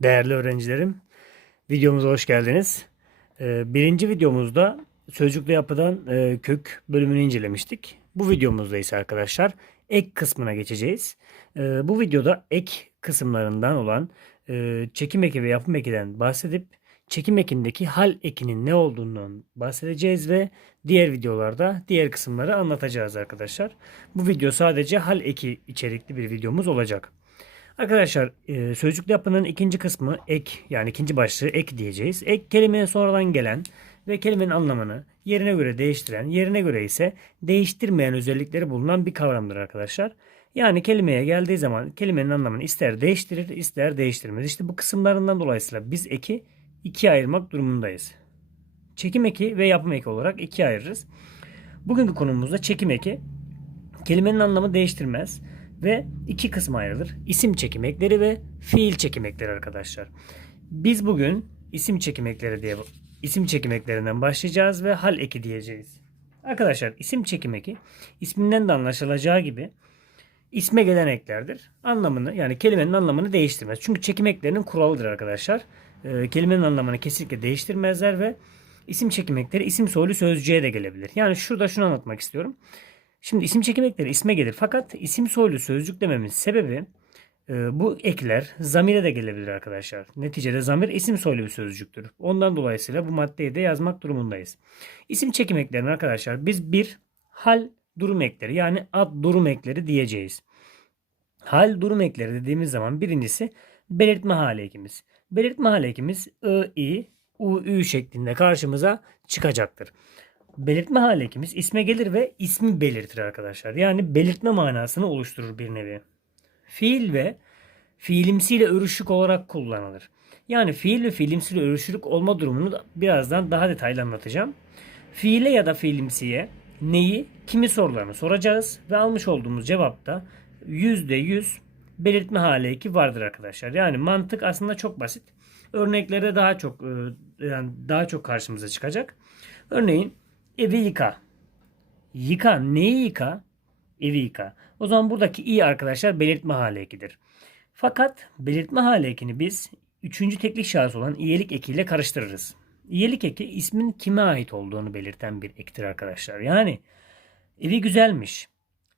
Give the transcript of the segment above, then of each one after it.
Değerli öğrencilerim, videomuza hoş geldiniz. Ee, Birinci videomuzda sözcükle yapıdan e, kök bölümünü incelemiştik. Bu videomuzda ise arkadaşlar ek kısmına geçeceğiz. Ee, Bu videoda ek kısımlarından olan e, çekim eki ve yapım ekinden bahsedip çekim ekindeki hal ekinin ne olduğundan bahsedeceğiz ve diğer videolarda diğer kısımları anlatacağız arkadaşlar. Bu video sadece hal eki içerikli bir videomuz olacak. Arkadaşlar e, yapının ikinci kısmı ek yani ikinci başlığı ek diyeceğiz. Ek kelimeye sonradan gelen ve kelimenin anlamını yerine göre değiştiren, yerine göre ise değiştirmeyen özellikleri bulunan bir kavramdır arkadaşlar. Yani kelimeye geldiği zaman kelimenin anlamını ister değiştirir ister değiştirmez. İşte bu kısımlarından dolayısıyla biz eki ikiye ayırmak durumundayız. Çekim eki ve yapım eki olarak ikiye ayırırız. Bugünkü konumuzda çekim eki kelimenin anlamı değiştirmez ve iki kısma ayrılır. İsim çekim ekleri ve fiil çekim ekleri arkadaşlar. Biz bugün isim çekim ekleri diye isim çekim eklerinden başlayacağız ve hal eki diyeceğiz. Arkadaşlar isim çekim eki isminden de anlaşılacağı gibi isme gelen eklerdir. Anlamını yani kelimenin anlamını değiştirmez. Çünkü çekim eklerinin kuralıdır arkadaşlar. Ee, kelimenin anlamını kesinlikle değiştirmezler ve isim çekim ekleri isim soylu sözcüğe de gelebilir. Yani şurada şunu anlatmak istiyorum. Şimdi isim çekim ekleri isme gelir. Fakat isim soylu sözcük dememin sebebi e, bu ekler zamire de gelebilir arkadaşlar. Neticede zamir isim soylu bir sözcüktür. Ondan dolayısıyla bu maddeyi de yazmak durumundayız. İsim çekim eklerini arkadaşlar biz bir hal durum ekleri yani ad durum ekleri diyeceğiz. Hal durum ekleri dediğimiz zaman birincisi belirtme hali ekimiz. Belirtme hali ekimiz I, I, U, Ü şeklinde karşımıza çıkacaktır. Belirtme hali ekimiz isme gelir ve ismi belirtir arkadaşlar. Yani belirtme manasını oluşturur bir nevi. Fiil ve fiilimsiyle örüşük olarak kullanılır. Yani fiil ve fiilimsiyle örüşürük olma durumunu da birazdan daha detaylı anlatacağım. Fiile ya da fiilimsiye neyi, kimi sorularını soracağız ve almış olduğumuz cevapta %100 belirtme hali eki vardır arkadaşlar. Yani mantık aslında çok basit. Örneklerde daha çok e, yani daha çok karşımıza çıkacak. Örneğin evi yıka. Yıka. Neyi yıka? Evi yıka. O zaman buradaki i arkadaşlar belirtme hali ekidir. Fakat belirtme hali ekini biz üçüncü teklik şahıs olan iyelik ekiyle karıştırırız. İyelik eki ismin kime ait olduğunu belirten bir ektir arkadaşlar. Yani evi güzelmiş.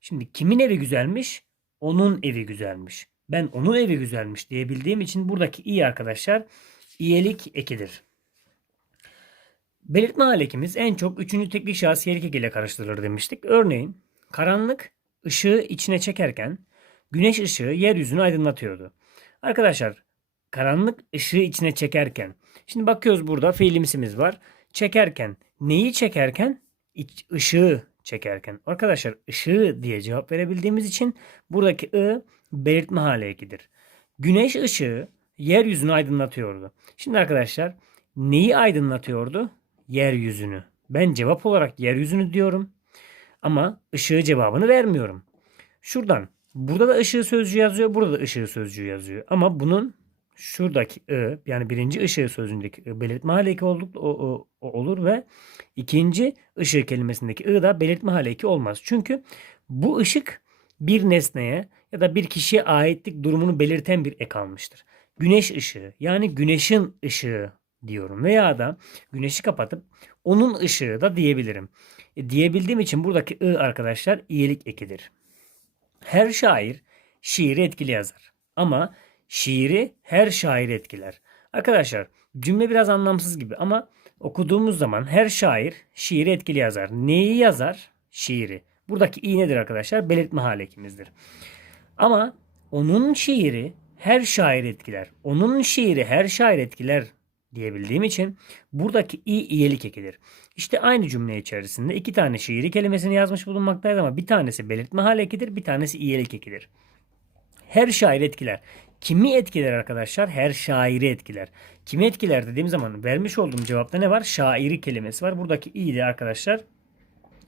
Şimdi kimin evi güzelmiş? Onun evi güzelmiş. Ben onun evi güzelmiş diyebildiğim için buradaki i arkadaşlar iyelik ekidir. Belirtme halekimiz en çok üçüncü teklik şahıs yerik ile karıştırılır demiştik. Örneğin karanlık ışığı içine çekerken güneş ışığı yeryüzünü aydınlatıyordu. Arkadaşlar karanlık ışığı içine çekerken şimdi bakıyoruz burada fiilimsimiz var. Çekerken neyi çekerken? İç, ışığı çekerken. Arkadaşlar ışığı diye cevap verebildiğimiz için buradaki ı belirtme hali ekidir. Güneş ışığı yeryüzünü aydınlatıyordu. Şimdi arkadaşlar neyi aydınlatıyordu? Yeryüzünü. Ben cevap olarak yeryüzünü diyorum. Ama ışığı cevabını vermiyorum. Şuradan burada da ışığı sözcüğü yazıyor. Burada da ışığı sözcüğü yazıyor. Ama bunun şuradaki ı yani birinci ışığı sözcüğündeki ı belirtme hali eki olduk, o, o, o olur ve ikinci ışığı kelimesindeki ı da belirtme hali eki olmaz. Çünkü bu ışık bir nesneye ya da bir kişiye aitlik durumunu belirten bir ek almıştır. Güneş ışığı yani güneşin ışığı diyorum veya da güneşi kapatıp onun ışığı da diyebilirim. E, diyebildiğim için buradaki ı arkadaşlar iyilik ekidir. Her şair şiiri etkili yazar. Ama şiiri her şair etkiler. Arkadaşlar cümle biraz anlamsız gibi ama okuduğumuz zaman her şair şiiri etkili yazar. Neyi yazar? Şiiri. Buradaki i nedir arkadaşlar? Belirtme hali ekimizdir. Ama onun şiiri her şair etkiler. Onun şiiri her şair etkiler diyebildiğim için buradaki i iyelik ekidir. İşte aynı cümle içerisinde iki tane şiiri kelimesini yazmış bulunmaktayız ama bir tanesi belirtme hal ekidir, bir tanesi iyelik ekidir. Her şair etkiler. Kimi etkiler arkadaşlar? Her şairi etkiler. Kimi etkiler dediğim zaman vermiş olduğum cevapta ne var? Şairi kelimesi var. Buradaki i de arkadaşlar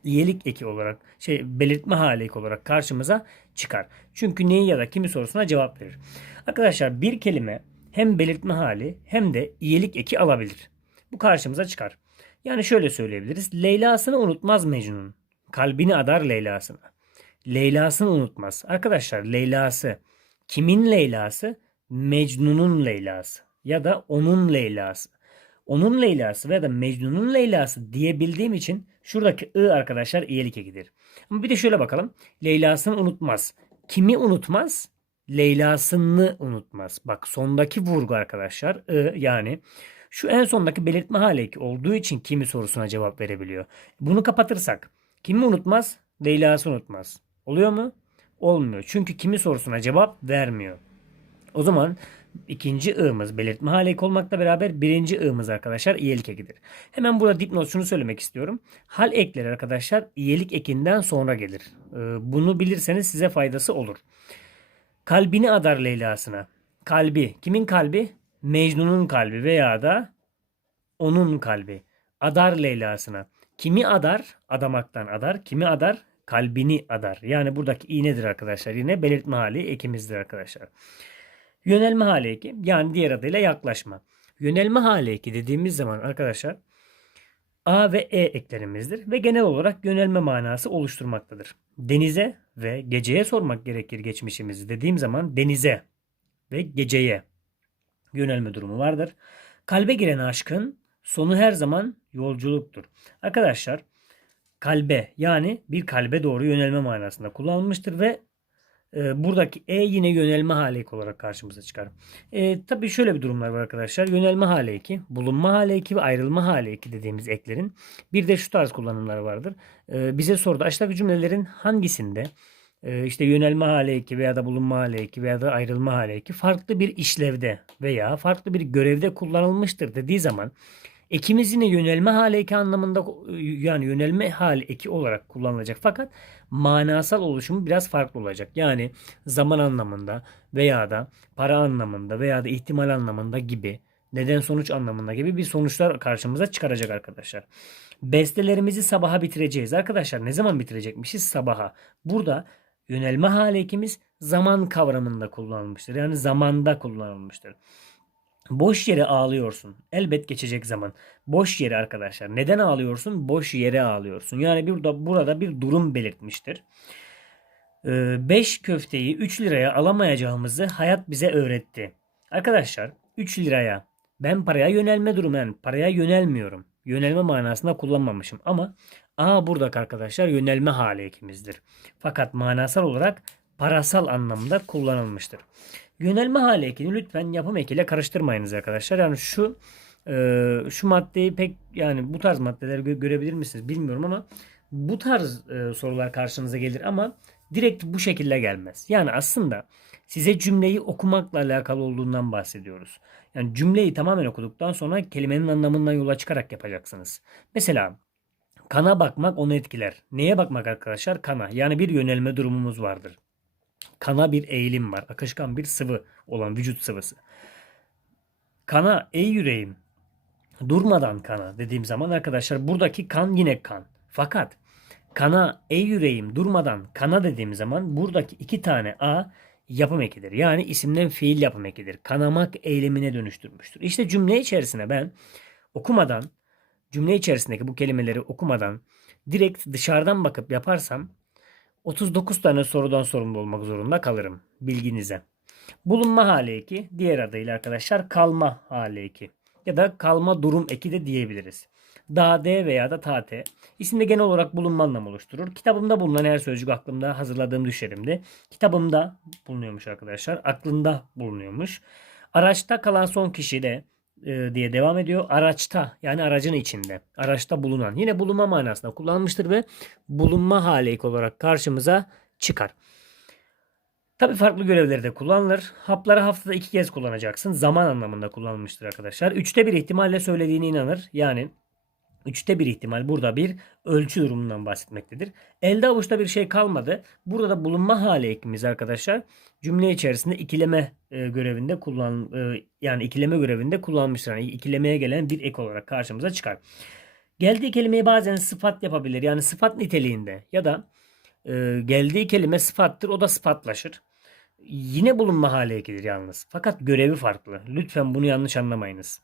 iyelik eki olarak şey belirtme hali eki olarak karşımıza çıkar. Çünkü neyi ya da kimi sorusuna cevap verir. Arkadaşlar bir kelime hem belirtme hali hem de iyilik eki alabilir. Bu karşımıza çıkar. Yani şöyle söyleyebiliriz. Leyla'sını unutmaz Mecnun. Kalbini adar Leyla'sına. Leyla'sını unutmaz. Arkadaşlar Leyla'sı kimin Leyla'sı? Mecnun'un Leyla'sı ya da onun Leyla'sı. Onun Leyla'sı veya da Mecnun'un Leyla'sı diyebildiğim için şuradaki ı arkadaşlar iyilik ekidir. Ama bir de şöyle bakalım. Leyla'sını unutmaz. Kimi unutmaz? Leyla'sını unutmaz. Bak sondaki vurgu arkadaşlar ı yani şu en sondaki belirtme hali olduğu için kimi sorusuna cevap verebiliyor. Bunu kapatırsak kimi unutmaz? Leyla'sı unutmaz. Oluyor mu? Olmuyor. Çünkü kimi sorusuna cevap vermiyor. O zaman ikinci ığımız belirtme hali olmakla beraber birinci ığımız arkadaşlar iyilik ekidir. Hemen burada dipnot şunu söylemek istiyorum. Hal ekleri arkadaşlar iyilik ekinden sonra gelir. Ee, Bunu bilirseniz size faydası olur. Kalbini adar Leyla'sına. Kalbi. Kimin kalbi? Mecnun'un kalbi veya da onun kalbi. Adar Leyla'sına. Kimi adar? Adamaktan adar. Kimi adar? Kalbini adar. Yani buradaki iğnedir arkadaşlar. Yine belirtme hali ekimizdir arkadaşlar. Yönelme hali eki yani diğer adıyla yaklaşma. Yönelme hali eki dediğimiz zaman arkadaşlar A ve E eklerimizdir ve genel olarak yönelme manası oluşturmaktadır. Denize ve geceye sormak gerekir geçmişimizi dediğim zaman denize ve geceye yönelme durumu vardır. Kalbe giren aşkın sonu her zaman yolculuktur. Arkadaşlar kalbe yani bir kalbe doğru yönelme manasında kullanılmıştır ve e, buradaki E yine yönelme hali eki olarak karşımıza çıkar. E, tabii şöyle bir durumlar var arkadaşlar. Yönelme hali eki, bulunma hali eki ve ayrılma hali eki dediğimiz eklerin bir de şu tarz kullanımları vardır. E, bize sordu aşağıdaki cümlelerin hangisinde e, işte yönelme hali eki veya da bulunma hali eki veya da ayrılma hali eki farklı bir işlevde veya farklı bir görevde kullanılmıştır dediği zaman ekimiz yine yönelme hali eki anlamında yani yönelme hali eki olarak kullanılacak fakat manasal oluşumu biraz farklı olacak. Yani zaman anlamında veya da para anlamında veya da ihtimal anlamında gibi neden sonuç anlamında gibi bir sonuçlar karşımıza çıkaracak arkadaşlar. Bestelerimizi sabaha bitireceğiz. Arkadaşlar ne zaman bitirecekmişiz? Sabaha. Burada yönelme hali ekimiz zaman kavramında kullanılmıştır. Yani zamanda kullanılmıştır. Boş yere ağlıyorsun. Elbet geçecek zaman. Boş yere arkadaşlar. Neden ağlıyorsun? Boş yere ağlıyorsun. Yani burada burada bir durum belirtmiştir. 5 köfteyi 3 liraya alamayacağımızı hayat bize öğretti. Arkadaşlar 3 liraya ben paraya yönelme durumu yani paraya yönelmiyorum. Yönelme manasında kullanmamışım ama A burada arkadaşlar yönelme hali ekimizdir. Fakat manasal olarak parasal anlamda kullanılmıştır. Yönelme hali ekini lütfen yapım ekiyle karıştırmayınız arkadaşlar. Yani şu e, şu maddeyi pek yani bu tarz maddeleri gö- görebilir misiniz bilmiyorum ama bu tarz e, sorular karşınıza gelir ama direkt bu şekilde gelmez. Yani aslında size cümleyi okumakla alakalı olduğundan bahsediyoruz. Yani cümleyi tamamen okuduktan sonra kelimenin anlamından yola çıkarak yapacaksınız. Mesela kana bakmak onu etkiler. Neye bakmak arkadaşlar? Kana. Yani bir yönelme durumumuz vardır kana bir eğilim var. Akışkan bir sıvı olan vücut sıvısı. Kana ey yüreğim durmadan kana dediğim zaman arkadaşlar buradaki kan yine kan. Fakat kana ey yüreğim durmadan kana dediğim zaman buradaki iki tane a yapım ekidir. Yani isimden fiil yapım ekidir. Kanamak eylemine dönüştürmüştür. İşte cümle içerisine ben okumadan cümle içerisindeki bu kelimeleri okumadan direkt dışarıdan bakıp yaparsam 39 tane sorudan sorumlu olmak zorunda kalırım bilginize. Bulunma hali eki diğer adıyla arkadaşlar kalma hali eki ya da kalma durum eki de diyebiliriz. Da de veya da tate. İsimde genel olarak bulunma anlamı oluşturur. Kitabımda bulunan her sözcük aklımda hazırladığım düşlerimde. Kitabımda bulunuyormuş arkadaşlar. Aklında bulunuyormuş. Araçta kalan son kişi de e, diye devam ediyor. Araçta yani aracın içinde. Araçta bulunan. Yine bulunma manasında kullanılmıştır ve bulunma hali ek olarak karşımıza çıkar. Tabi farklı görevleri de kullanılır. Hapları haftada iki kez kullanacaksın. Zaman anlamında kullanılmıştır arkadaşlar. Üçte bir ihtimalle söylediğine inanır. Yani Üçte bir ihtimal burada bir ölçü durumundan bahsetmektedir. Elde avuçta bir şey kalmadı. Burada da bulunma hali ekimiz arkadaşlar. Cümle içerisinde ikileme e, görevinde kullan e, yani ikileme görevinde kullanmıştır. Yani ikilemeye gelen bir ek olarak karşımıza çıkar. Geldiği kelimeyi bazen sıfat yapabilir. Yani sıfat niteliğinde ya da e, geldiği kelime sıfattır. O da sıfatlaşır. Yine bulunma hali ekidir yalnız. Fakat görevi farklı. Lütfen bunu yanlış anlamayınız.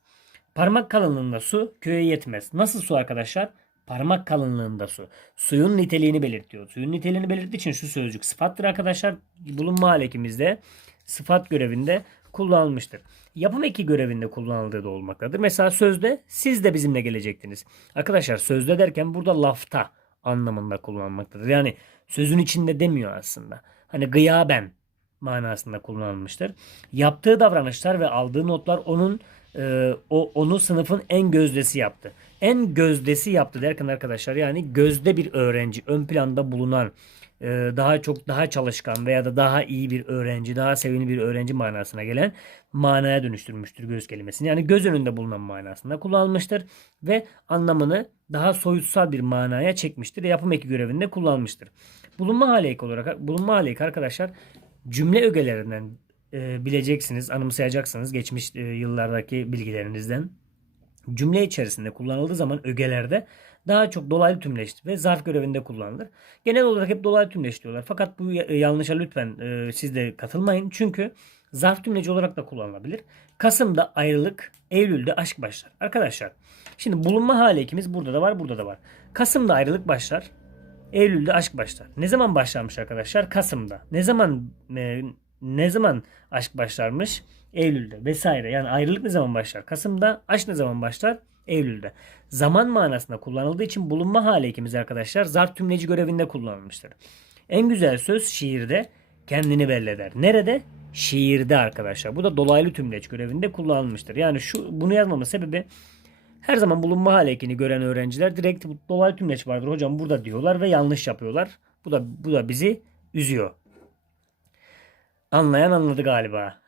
Parmak kalınlığında su köye yetmez. Nasıl su arkadaşlar? Parmak kalınlığında su. Suyun niteliğini belirtiyor. Suyun niteliğini belirttiği için şu sözcük sıfattır arkadaşlar. Bulunma halekimizde sıfat görevinde kullanılmıştır. Yapım eki görevinde kullanıldığı da olmaktadır. Mesela sözde siz de bizimle gelecektiniz. Arkadaşlar sözde derken burada lafta anlamında kullanılmaktadır. Yani sözün içinde demiyor aslında. Hani gıyaben manasında kullanılmıştır. Yaptığı davranışlar ve aldığı notlar onun e, o onu sınıfın en gözdesi yaptı. En gözdesi yaptı derken arkadaşlar yani gözde bir öğrenci, ön planda bulunan, e, daha çok daha çalışkan veya da daha iyi bir öğrenci, daha sevimli bir öğrenci manasına gelen manaya dönüştürmüştür göz kelimesini. Yani göz önünde bulunan manasında kullanılmıştır ve anlamını daha soyutsal bir manaya çekmiştir. Yapım eki görevinde kullanılmıştır. Bulunma hali olarak bulunma hali arkadaşlar cümle ögelerinden e, bileceksiniz, anımsayacaksınız geçmiş e, yıllardaki bilgilerinizden. Cümle içerisinde kullanıldığı zaman ögelerde daha çok dolaylı tümleç ve zarf görevinde kullanılır. Genel olarak hep dolaylı tümleç diyorlar. Fakat bu ya- yanlışa lütfen e, siz de katılmayın. Çünkü zarf tümleci olarak da kullanılabilir. Kasım'da ayrılık, Eylül'de aşk başlar. Arkadaşlar şimdi bulunma hali ekimiz burada da var, burada da var. Kasım'da ayrılık başlar. Eylül'de aşk başlar. Ne zaman başlarmış arkadaşlar? Kasım'da. Ne zaman e, ne zaman aşk başlarmış? Eylül'de vesaire. Yani ayrılık ne zaman başlar? Kasım'da. Aşk ne zaman başlar? Eylül'de. Zaman manasında kullanıldığı için bulunma hali ekimiz arkadaşlar zar tümleci görevinde kullanılmıştır. En güzel söz şiirde kendini belli eder. Nerede? Şiirde arkadaşlar. Bu da dolaylı tümleç görevinde kullanılmıştır. Yani şu bunu yazmamın sebebi her zaman bulunma hali ekini gören öğrenciler direkt dolaylı tümleç vardır hocam burada diyorlar ve yanlış yapıyorlar. Bu da bu da bizi üzüyor. Anlayan anladı galiba.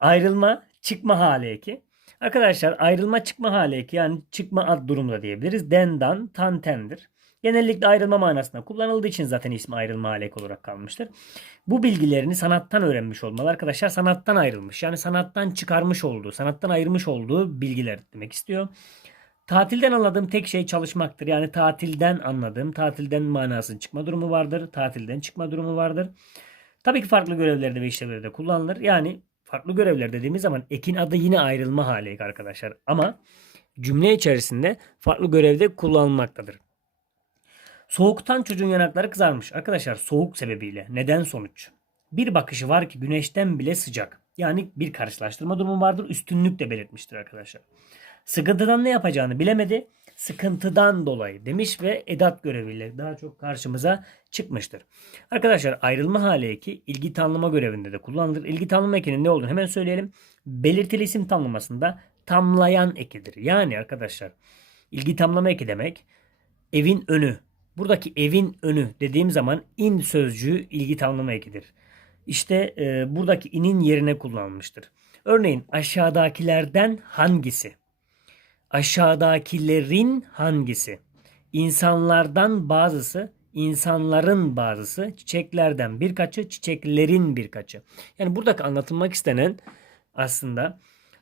Ayrılma, çıkma hali eki. Arkadaşlar ayrılma çıkma hali eki yani çıkma ad durumu da diyebiliriz. Dendan, tantendir. Genellikle ayrılma manasında kullanıldığı için zaten ismi ayrılma hali olarak kalmıştır. Bu bilgilerini sanattan öğrenmiş olmalı. Arkadaşlar sanattan ayrılmış. Yani sanattan çıkarmış olduğu, sanattan ayırmış olduğu bilgiler demek istiyor. Tatilden anladığım tek şey çalışmaktır. Yani tatilden anladığım, tatilden manasının çıkma durumu vardır. Tatilden çıkma durumu vardır. Tabii ki farklı görevlerde ve işlevlerde kullanılır. Yani farklı görevler dediğimiz zaman ekin adı yine ayrılma hali arkadaşlar. Ama cümle içerisinde farklı görevde kullanılmaktadır. Soğuktan çocuğun yanakları kızarmış. Arkadaşlar soğuk sebebiyle. Neden sonuç? Bir bakışı var ki güneşten bile sıcak. Yani bir karşılaştırma durumu vardır. Üstünlük de belirtmiştir arkadaşlar. Sıkıntıdan ne yapacağını bilemedi. Sıkıntıdan dolayı demiş ve edat göreviyle daha çok karşımıza çıkmıştır. Arkadaşlar ayrılma hali eki ilgi tanımlama görevinde de kullanılır. İlgi tanımlama ekinin ne olduğunu hemen söyleyelim. Belirtili isim tanımlamasında tamlayan ekidir. Yani arkadaşlar ilgi tamlama eki demek evin önü. Buradaki evin önü dediğim zaman in sözcüğü ilgi tanımlama ekidir. İşte e, buradaki inin yerine kullanılmıştır. Örneğin aşağıdakilerden hangisi? Aşağıdakilerin hangisi? İnsanlardan bazısı, insanların bazısı, çiçeklerden birkaçı, çiçeklerin birkaçı. Yani buradaki anlatılmak istenen aslında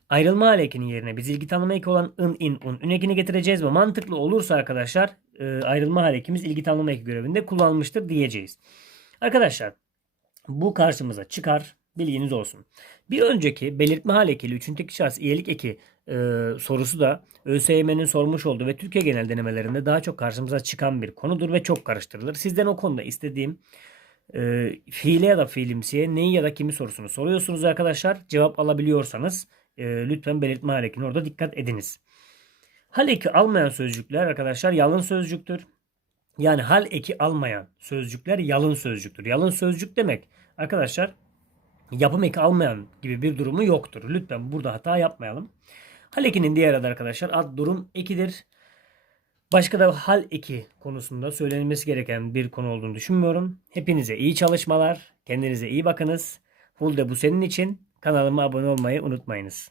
ayrılma alekinin yerine biz ilgi tanımı eki olan ın, in, un, ün ekini getireceğiz ve mantıklı olursa arkadaşlar e, ayrılma halekimiz ilgi tanımı eki görevinde kullanılmıştır diyeceğiz. Arkadaşlar bu karşımıza çıkar. Bilginiz olsun. Bir önceki belirtme hal ekili 3. tek şahıs iyilik eki e, sorusu da ÖSYM'nin sormuş olduğu ve Türkiye genel denemelerinde daha çok karşımıza çıkan bir konudur ve çok karıştırılır. Sizden o konuda istediğim e, fiile ya da fiilimsiye neyi ya da kimi sorusunu soruyorsunuz arkadaşlar. Cevap alabiliyorsanız e, lütfen belirtme hal ekine orada dikkat ediniz. Hal eki almayan sözcükler arkadaşlar yalın sözcüktür. Yani hal eki almayan sözcükler yalın sözcüktür. Yalın sözcük demek arkadaşlar yapım eki almayan gibi bir durumu yoktur. Lütfen burada hata yapmayalım. Hal ekinin diğer adı arkadaşlar ad durum ekidir. Başka da hal eki konusunda söylenmesi gereken bir konu olduğunu düşünmüyorum. Hepinize iyi çalışmalar. Kendinize iyi bakınız. Hulde bu senin için. Kanalıma abone olmayı unutmayınız.